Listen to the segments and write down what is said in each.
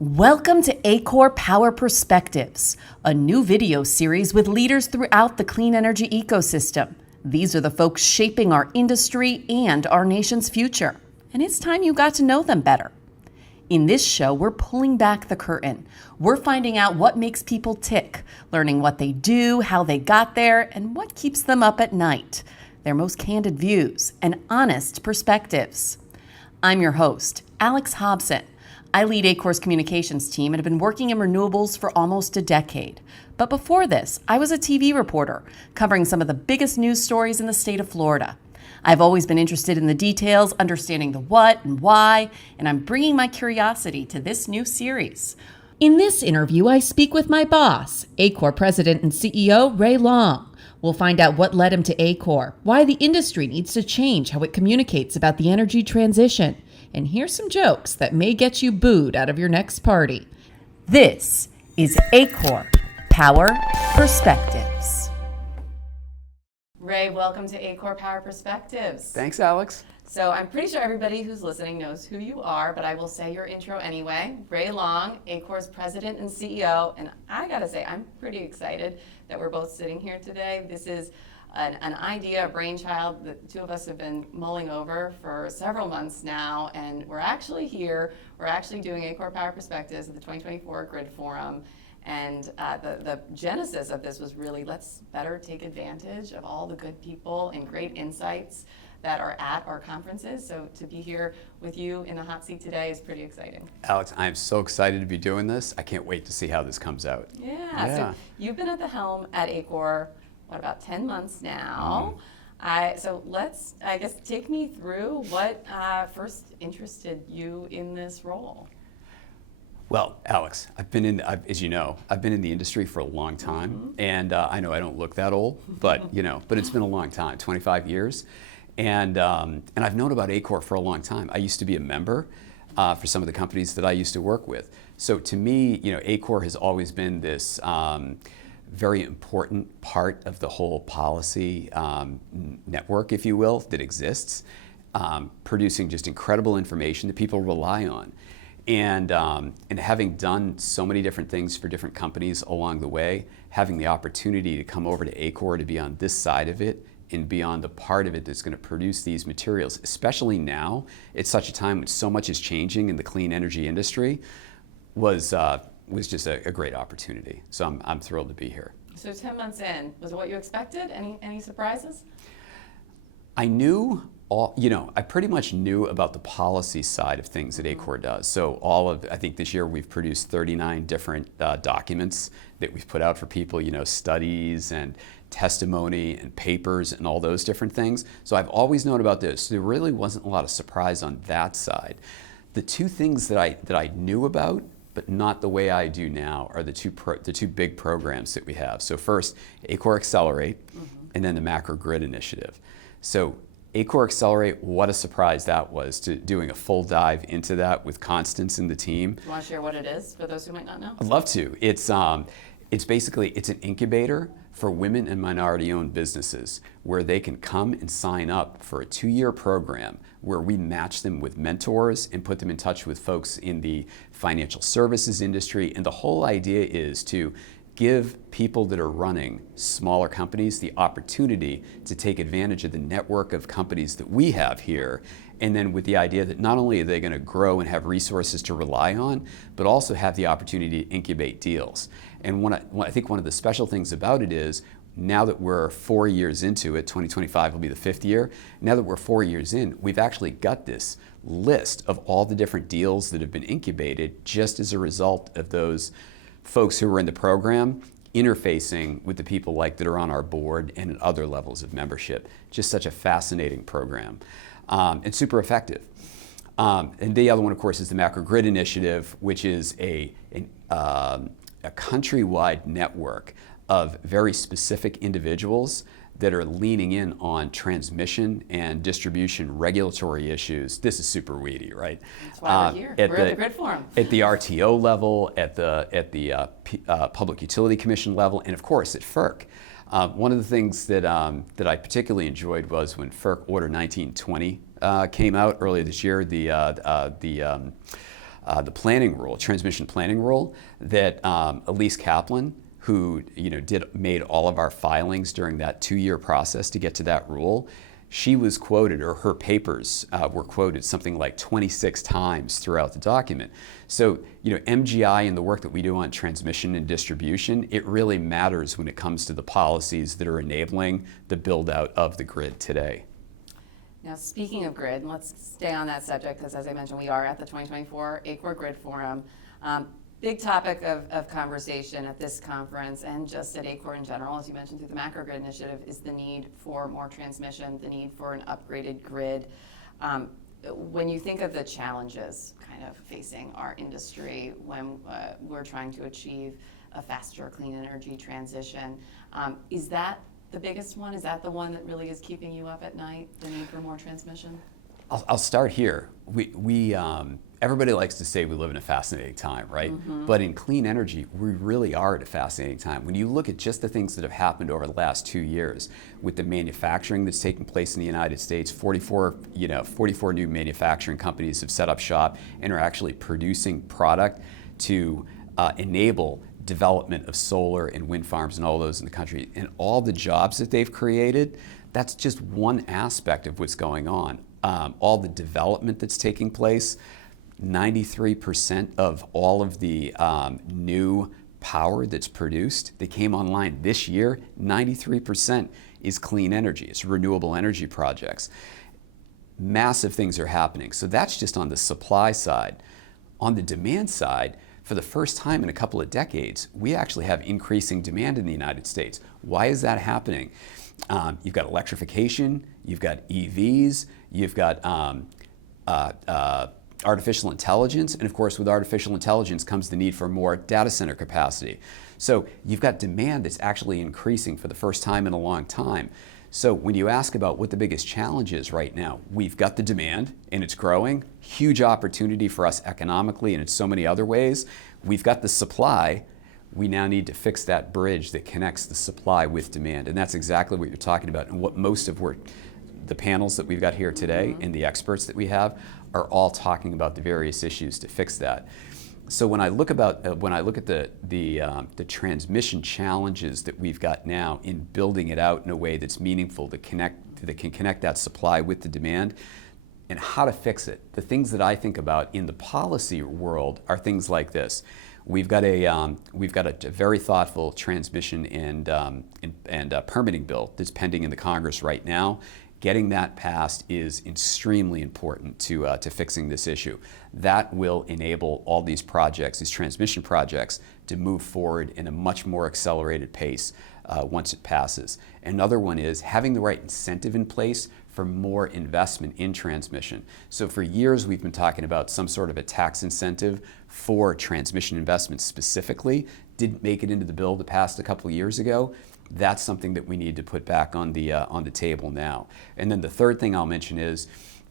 Welcome to ACORE Power Perspectives, a new video series with leaders throughout the clean energy ecosystem. These are the folks shaping our industry and our nation's future, and it's time you got to know them better. In this show, we're pulling back the curtain. We're finding out what makes people tick, learning what they do, how they got there, and what keeps them up at night. Their most candid views and honest perspectives. I'm your host, Alex Hobson. I lead ACORE's communications team and have been working in renewables for almost a decade. But before this, I was a TV reporter covering some of the biggest news stories in the state of Florida. I've always been interested in the details, understanding the what and why, and I'm bringing my curiosity to this new series. In this interview, I speak with my boss, ACORE President and CEO Ray Long. We'll find out what led him to ACORE, why the industry needs to change how it communicates about the energy transition, and here's some jokes that may get you booed out of your next party. This is ACORE Power Perspectives. Ray, welcome to ACORE Power Perspectives. Thanks, Alex. So I'm pretty sure everybody who's listening knows who you are, but I will say your intro anyway. Ray Long, ACORE's president and CEO, and I gotta say, I'm pretty excited that we're both sitting here today. This is an idea, a brainchild that the two of us have been mulling over for several months now, and we're actually here. We're actually doing ACORE Power Perspectives at the 2024 Grid Forum, and the genesis of this was really, let's better take advantage of all the good people and great insights that are at our conferences. So to be here with you in the hot seat today is pretty exciting. Alex, I am so excited to be doing this. I can't wait to see how this comes out. Yeah. So you've been at the helm at ACORE, about 10 months now. So let's, I guess, take me through what first interested you in this role. Well, Alex, as you know, I've been in the industry for a long time, and I know I don't look that old, but but it's been a long time, 25 years, and I've known about ACORE for a long time. I used to be a member for some of the companies that I used to work with. So to me, ACORE has always been this very important part of the whole policy network, if you will, that exists, producing just incredible information that people rely on. And having done so many different things for different companies along the way, having the opportunity to come over to ACORE to be on this side of it and be on the part of it that's going to produce these materials, especially now, at such a time when so much is changing in the clean energy industry, was just a great opportunity. So I'm thrilled to be here. So 10 months in, was it what you expected? Any surprises? I knew I pretty much knew about the policy side of things that ACORE does. So I think this year we've produced 39 different documents that we've put out for people, studies and testimony and papers and all those different things. So I've always known about this. So there really wasn't a lot of surprise on that side. The two things that I knew about, but not the way I do now, are the two big programs that we have. So first, ACORE Accelerate, and then the Macro Grid Initiative. So ACORE Accelerate, what a surprise that was, to doing a full dive into that with Constance and the team. Do you want to share what it is for those who might not know? I'd love to. It's basically an incubator for women and minority-owned businesses where they can come and sign up for a 2-year program where we match them with mentors and put them in touch with folks in the financial services industry. And the whole idea is to give people that are running smaller companies the opportunity to take advantage of the network of companies that we have here, and then with the idea that not only are they going to grow and have resources to rely on, but also have the opportunity to incubate deals. And I think one of the special things about it is, now that we're 4 years into it, 2025 will be the 5th year, now that we're 4 years in, we've actually got this list of all the different deals that have been incubated just as a result of those folks who are in the program interfacing with the people that are on our board and at other levels of membership. Just such a fascinating program and super effective. And the other one, of course, is the Macro Grid Initiative, which is a countrywide network of very specific individuals that are leaning in on transmission and distribution regulatory issues. This is super weedy, right? That's why we're here. We're at the Grid Forum. At the RTO level, at the Public Utility Commission level, and of course at FERC. One of the things that I particularly enjoyed was when FERC Order 1920 came out earlier this year, the the planning rule, transmission planning rule, that Elise Kaplan, who made all of our filings during that 2-year process to get to that rule, she was quoted, or her papers were quoted something like 26 times throughout the document. So, MGI and the work that we do on transmission and distribution, it really matters when it comes to the policies that are enabling the build out of the grid today. Now, speaking of grid, and let's stay on that subject because, as I mentioned, we are at the 2024 ACORE Grid Forum. Big topic of conversation at this conference and just at ACORE in general, as you mentioned through the Macro Grid Initiative, is the need for more transmission, the need for an upgraded grid. When you think of the challenges kind of facing our industry when we're trying to achieve a faster clean energy transition, is that the biggest one? Is that the one that really is keeping you up at night, the need for more transmission? I'll start here. Everybody likes to say we live in a fascinating time, right? But in clean energy, we really are at a fascinating time. When you look at just the things that have happened over the last 2 years, with the manufacturing that's taking place in the United States, 44 new manufacturing companies have set up shop and are actually producing product to enable development of solar and wind farms and all those in the country, and all the jobs that they've created. That's just one aspect of what's going on. All the development that's taking place. 93% of all of the new power that's produced that came online this year, 93% is clean energy. It's renewable energy projects. Massive things are happening. So that's just on the supply side. On the demand side, for the first time in a couple of decades, we actually have increasing demand in the United States. Why is that happening? You've got electrification, you've got EVs, you've got artificial intelligence, and of course with artificial intelligence comes the need for more data center capacity. So you've got demand that's actually increasing for the first time in a long time. So when you ask about what the biggest challenge is right now, we've got the demand and it's growing, huge opportunity for us economically and in so many other ways. We've got the supply. We now need to fix that bridge that connects the supply with demand, and that's exactly what you're talking about, and what most of the panels that we've got here today and the experts that we have are all talking about the various issues to fix that. So when I look at the transmission challenges that we've got now in building it out in a way that's meaningful, that can connect that supply with the demand, and how to fix it, the things that I think about in the policy world are things like this. We've got a very thoughtful transmission and permitting bill that's pending in the Congress right now. Getting that passed is extremely important to fixing this issue. That will enable all these projects, these transmission projects, to move forward in a much more accelerated pace once it passes. Another one is having the right incentive in place for more investment in transmission. So for years we've been talking about some sort of a tax incentive for transmission investments specifically. Didn't make it into the bill that passed a couple of years ago. That's something that we need to put back on the table now. And then the third thing I'll mention is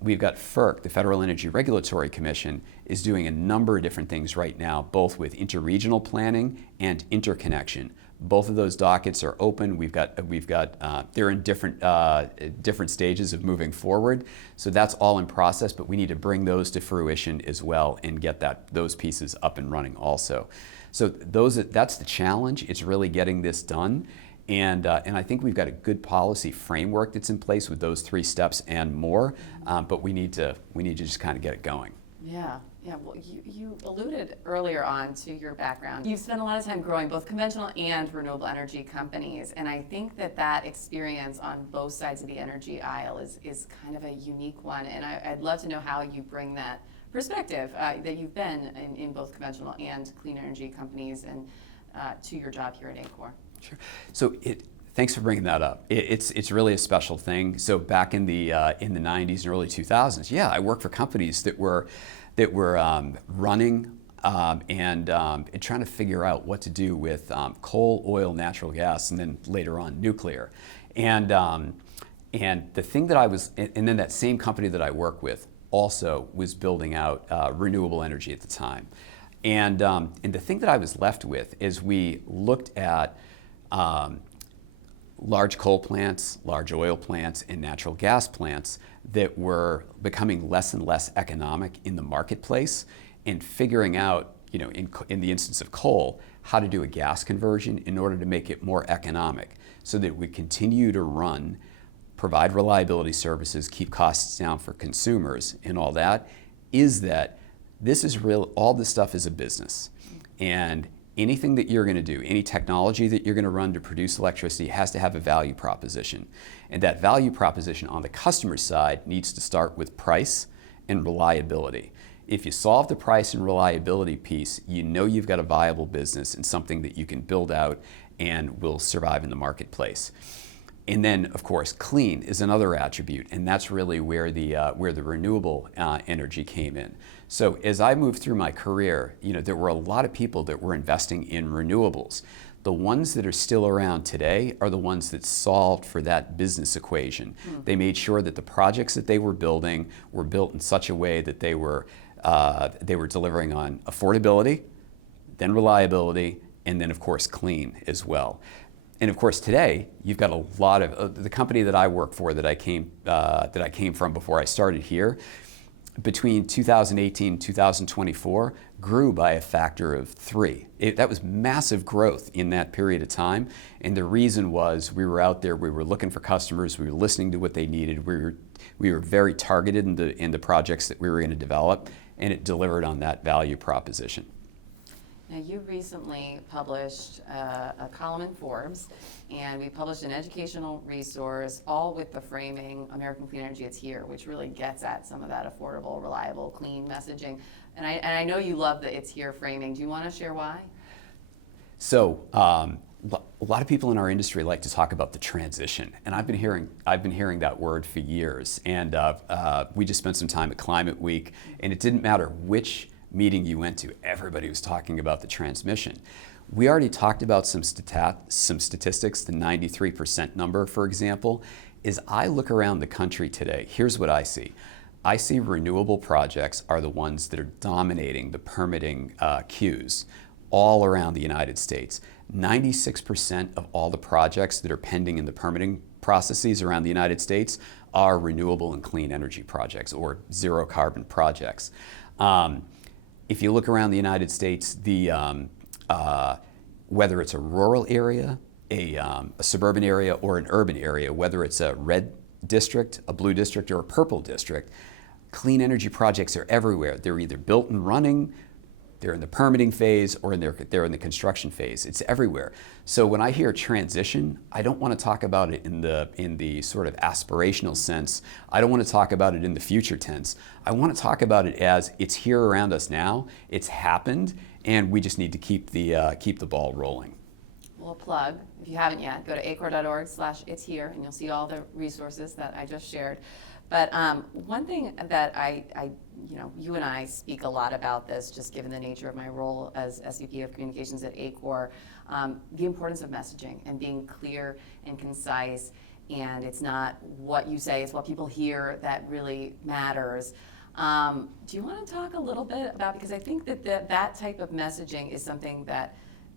we've got FERC, the Federal Energy Regulatory Commission, is doing a number of different things right now, both with interregional planning and interconnection. Both of those dockets are open. They're in different stages of moving forward. So that's all in process, but we need to bring those to fruition as well and get those pieces up and running also. So that's the challenge. It's really getting this done. And I think we've got a good policy framework that's in place with those 3 steps and more, but we need to just kind of get it going. Yeah. Well, you alluded earlier on to your background. You've spent a lot of time growing both conventional and renewable energy companies, and I think that experience on both sides of the energy aisle is kind of a unique one, and I'd love to know how you bring that perspective that you've been in both conventional and clean energy companies and to your job here at ACORE. Sure. So thanks for bringing that up. It's really a special thing. So back in the 90s and early 2000s, I worked for companies that were running and trying to figure out what to do with coal, oil, natural gas, and then later on nuclear. And the thing that and then that same company that I work with also was building out renewable energy at the time. And the thing that I was left with is we looked at large coal plants, large oil plants, and natural gas plants that were becoming less and less economic in the marketplace. and figuring out, in the instance of coal, how to do a gas conversion in order to make it more economic so that we continue to run, provide reliability services, keep costs down for consumers and all that, is that this is real, all this stuff is a business. And anything that you're going to do, any technology that you're going to run to produce electricity has to have a value proposition. And that value proposition on the customer side needs to start with price and reliability. If you solve the price and reliability piece, you know you've got a viable business and something that you can build out and will survive in the marketplace. And then, of course, clean is another attribute, and that's really where the renewable energy came in. So as I moved through my career, there were a lot of people that were investing in renewables. The ones that are still around today are the ones that solved for that business equation. They made sure that the projects that they were building were built in such a way that they were delivering on affordability, then reliability, and then, of course, clean as well. And of course, today you've got a lot of the company that I work for, that I came from before I started here, between 2018 and 2024 grew by a factor of 3. That was massive growth in that period of time. And the reason was we were out there, we were looking for customers, we were listening to what they needed, we were very targeted in the projects that we were going to develop, and it delivered on that value proposition. Now, you recently published a column in Forbes, and we published an educational resource, all with the framing, American Clean Energy, It's Here, which really gets at some of that affordable, reliable, clean messaging. And I know you love the It's Here framing. Do you want to share why? So, a lot of people in our industry like to talk about the transition, and I've been hearing that word for years. And we just spent some time at Climate Week, and it didn't matter which meeting you went to, everybody was talking about the transmission. We already talked about some statistics, the 93% number, for example. As I look around the country today, here's what I see. I see renewable projects are the ones that are dominating the permitting queues all around the United States. 96% of all the projects that are pending in the permitting processes around the United States are renewable and clean energy projects or zero carbon projects. If you look around the United States, whether it's a rural area, a suburban area, or an urban area, whether it's a red district, a blue district, or a purple district, clean energy projects are everywhere. They're either built and running, they're in the permitting phase, or they're in the construction phase. It's everywhere. So when I hear transition, I don't want to talk about it in the sort of aspirational sense. I don't want to talk about it in the future tense. I want to talk about it as it's here around us now. It's happened, and we just need to keep the ball rolling. Well, plug, if you haven't yet, go to acore.org/it's here, and you'll see all the resources that I just shared. But one thing that you and I speak a lot about this, just given the nature of my role as SVP of Communications at ACORE, the importance of messaging and being clear and concise. And it's not what you say, it's what people hear that really matters. Do you want to talk a little bit about, because I think that type of messaging is something that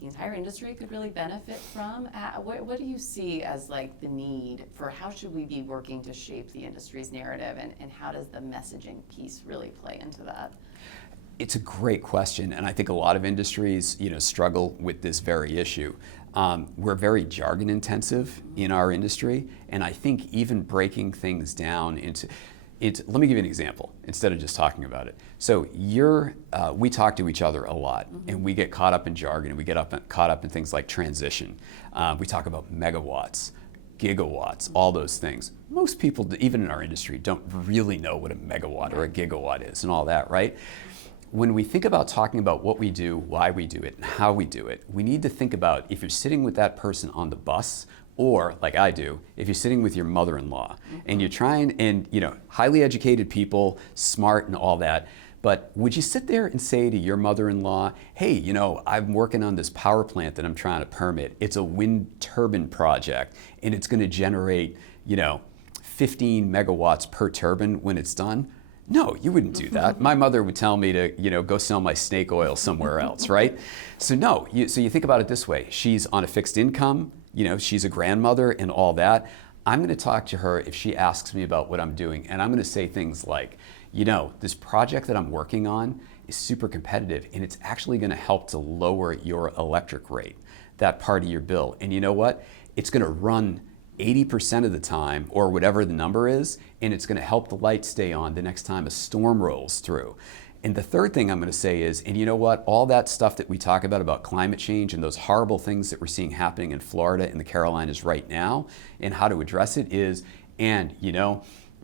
the entire industry could really benefit from. What do you see as like the need for, how should we be working to shape the industry's narrative, and how does the messaging piece really play into that? It's a great question, and I think a lot of industries, struggle with this very issue. We're very jargon intensive in our industry, and I think even breaking things down into let me give you an example instead of just talking about it. So we talk to each other a lot, and we get caught up in jargon, and we get caught up in things like transition. We talk about megawatts, gigawatts, all those things. Most people, even in our industry, don't really know what a megawatt or a gigawatt is and all that, right? When we think about talking about what we do, why we do it, and how we do it, we need to think about if you're sitting with that person on the bus, or like I do, if you're sitting with your mother-in-law and you're trying, and highly educated people, smart and all that, but would you sit there and say to your mother-in-law, hey, I'm working on this power plant that I'm trying to permit. It's a wind turbine project, and it's going to generate, 15 megawatts per turbine when it's done. No, you wouldn't do that. My mother would tell me to, go sell my snake oil somewhere else, right? So no, so you think about it this way. She's on a fixed income, she's a grandmother and all that. I'm going to talk to her if she asks me about what I'm doing, and I'm going to say things like, this project that I'm working on, is super competitive, and it's actually going to help to lower your electric rate, that part of your bill. And you know what? It's going to run 80% of the time, or whatever the number is, and it's going to help the light stay on the next time a storm rolls through. And the third thing I'm going to say is, and you know what, all that stuff that we talk about climate change and those horrible things that we're seeing happening in Florida and the Carolinas right now, and how to address it is, and you know,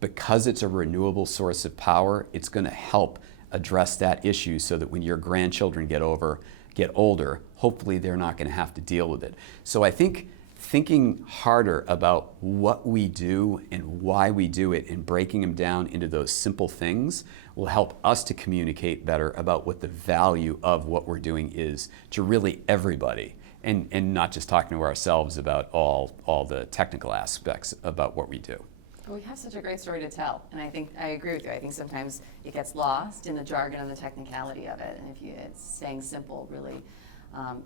because it's a renewable source of power, it's going to help address that issue so that when your grandchildren get older, hopefully they're not going to have to deal with it. So I think thinking harder about what we do and why we do it and breaking them down into those simple things will help us to communicate better about what the value of what we're doing is to really everybody, and not just talking to ourselves about all the technical aspects about what we do. Well, we have such a great story to tell, and I think I agree with you. I think sometimes it gets lost in the jargon and the technicality of it, and it's staying simple really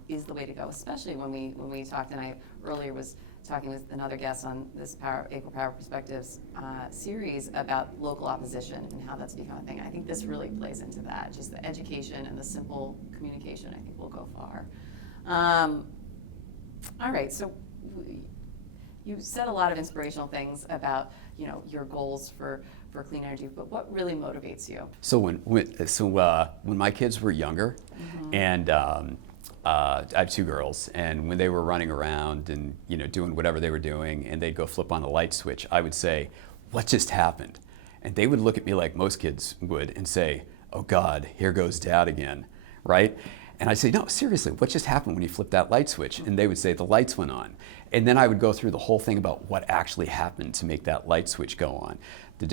is the way to go, especially when we talked, and I earlier was talking with another guest on this ACORE Power Perspectives series about local opposition and how that's become a thing. I think this really plays into that, just the education and the simple communication, I think will go far. All right, so you said a lot of inspirational things about your goals for clean energy, but what really motivates you? So when my kids were younger, and I have two girls, and when they were running around and doing whatever they were doing, and they'd go flip on the light switch, I would say, "What just happened?" And they would look at me like most kids would and say, "Oh God, here goes Dad again," right? And I'd say, "No, seriously, what just happened when you flipped that light switch?" And they would say, "The lights went on." And then I would go through the whole thing about what actually happened to make that light switch go on. The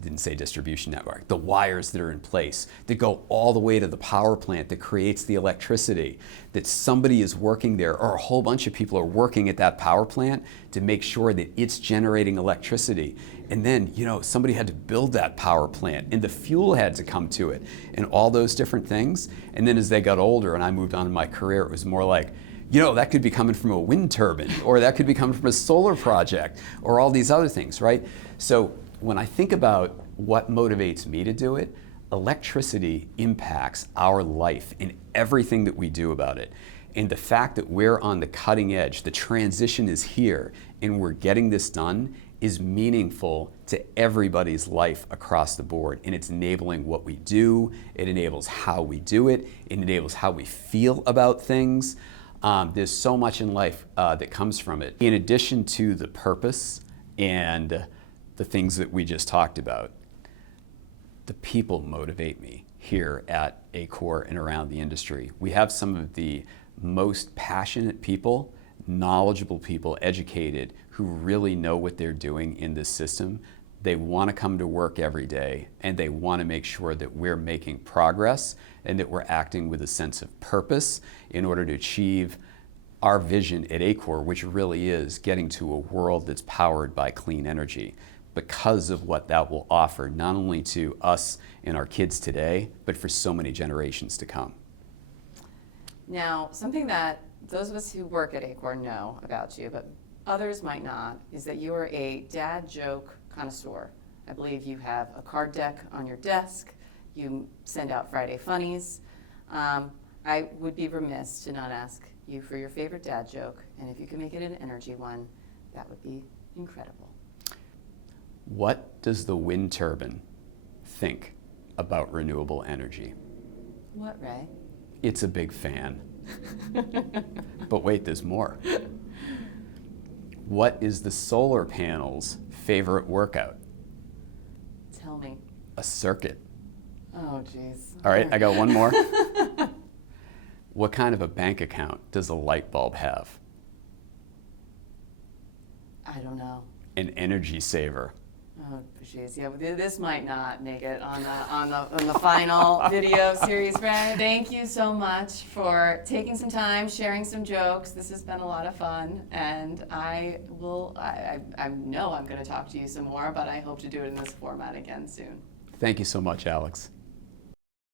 didn't say distribution network, the wires that are in place that go all the way to the power plant that creates the electricity, that somebody is working there, or a whole bunch of people are working at that power plant to make sure that it's generating electricity. And then, somebody had to build that power plant, and the fuel had to come to it, and all those different things. And then as they got older and I moved on in my career, it was more like, that could be coming from a wind turbine, or that could be coming from a solar project, or all these other things, right? So when I think about what motivates me to do it, electricity impacts our life and everything that we do about it. And the fact that we're on the cutting edge, the transition is here, and we're getting this done is meaningful to everybody's life across the board. And it's enabling what we do, it enables how we do it, it enables how we feel about things. There's so much in life that comes from it. In addition to the purpose and the things that we just talked about, the people motivate me here at ACORE and around the industry. We have some of the most passionate people, knowledgeable people, educated, who really know what they're doing in this system. They want to come to work every day, and they want to make sure that we're making progress and that we're acting with a sense of purpose in order to achieve our vision at ACORE, which really is getting to a world that's powered by clean energy, because of what that will offer, not only to us and our kids today, but for so many generations to come. Now, something that those of us who work at ACORE know about you, but others might not, is that you are a dad joke connoisseur. I believe you have a card deck on your desk. You send out Friday Funnies. I would be remiss to not ask you for your favorite dad joke, and if you can make it an energy one, that would be incredible. What does the wind turbine think about renewable energy? What, Ray? It's a big fan. But wait, there's more. What is the solar panel's favorite workout? Tell me. A circuit. Oh, geez. All right, I got one more. What kind of a bank account does a light bulb have? I don't know. An energy saver. Oh, jeez. Yeah, this might not make it on the final video series, Ray. Thank you so much for taking some time, sharing some jokes. This has been a lot of fun, and I know I'm going to talk to you some more, but I hope to do it in this format again soon. Thank you so much, Alex.